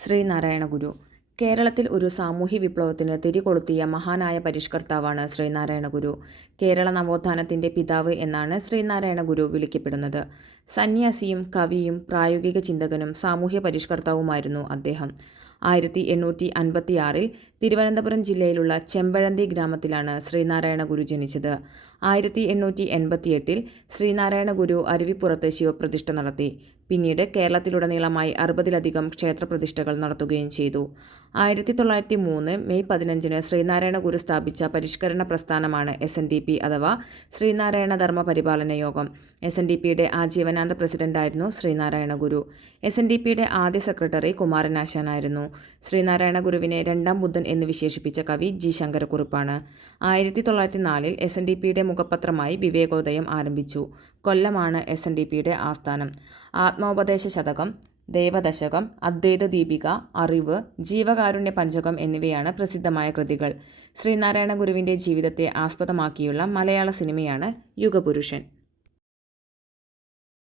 ശ്രീനാരായണ ഗുരു. കേരളത്തിൽ ഒരു സാമൂഹ്യ വിപ്ലവത്തിന് തിരികൊളുത്തിയ മഹാനായ പരിഷ്കർത്താവാണ് ശ്രീനാരായണ ഗുരു. കേരള നവോത്ഥാനത്തിന്റെ പിതാവ് എന്നാണ് ശ്രീനാരായണ ഗുരു വിളിക്കപ്പെടുന്നത്. സന്യാസിയും കവിയും പ്രായോഗിക ചിന്തകനും സാമൂഹ്യ പരിഷ്കർത്താവുമായിരുന്നു അദ്ദേഹം. ആയിരത്തി എണ്ണൂറ്റി അൻപത്തിയാറിൽ തിരുവനന്തപുരം ജില്ലയിലുള്ള ചെമ്പഴന്തി ഗ്രാമത്തിലാണ് ശ്രീനാരായണ ഗുരു ജനിച്ചത്. ആയിരത്തി എണ്ണൂറ്റി എൺപത്തിയെട്ടിൽ ശ്രീനാരായണ ഗുരു അരുവിപ്പുറത്ത് ശിവപ്രതിഷ്ഠ നടത്തി. പിന്നീട് കേരളത്തിലുടനീളമായി അറുപതിലധികം ക്ഷേത്രപ്രതിഷ്ഠകൾ നടത്തുകയും ചെയ്തു. ആയിരത്തി തൊള്ളായിരത്തി മൂന്ന് മെയ് പതിനഞ്ചിന് ശ്രീനാരായണ ഗുരു സ്ഥാപിച്ച പരിഷ്കരണ പ്രസ്ഥാനമാണ് എസ് എൻ ഡി പി അഥവാ ശ്രീനാരായണ ധർമ്മ പരിപാലന യോഗം. എസ് എൻ ഡി പിയുടെ ആജീവനാന്ത പ്രസിഡന്റായിരുന്നു Sreenarayana Guru. S N D പിയുടെ ആദ്യ സെക്രട്ടറി കുമാരനാശാനായിരുന്നു. ശ്രീനാരായണ ഗുരുവിനെ രണ്ടാം ബുദ്ധൻ എന്ന് വിശേഷിപ്പിച്ച കവി ജി ശങ്കരക്കുറുപ്പാണ്. ആയിരത്തി തൊള്ളായിരത്തി നാലിൽ എസ് എൻ ഡി പിയുടെ മുഖപത്രമായി വിവേകോദയം ആരംഭിച്ചു. കൊല്ലമാണ് എസ് എൻ ഡി പിയുടെ ആസ്ഥാനം. ആത്മോപദേശ ശതകം ദേവദശകം അദ്വൈത ദീപിക അറിവ് ജീവകാരുണ്യ പഞ്ചകം എന്നിവയാണ് പ്രസിദ്ധമായ കൃതികൾ. ശ്രീനാരായണ ഗുരുവിന്റെ ജീവിതത്തെ ആസ്പദമാക്കിയുള്ള മലയാള സിനിമയാണ് യുഗപുരുഷൻ.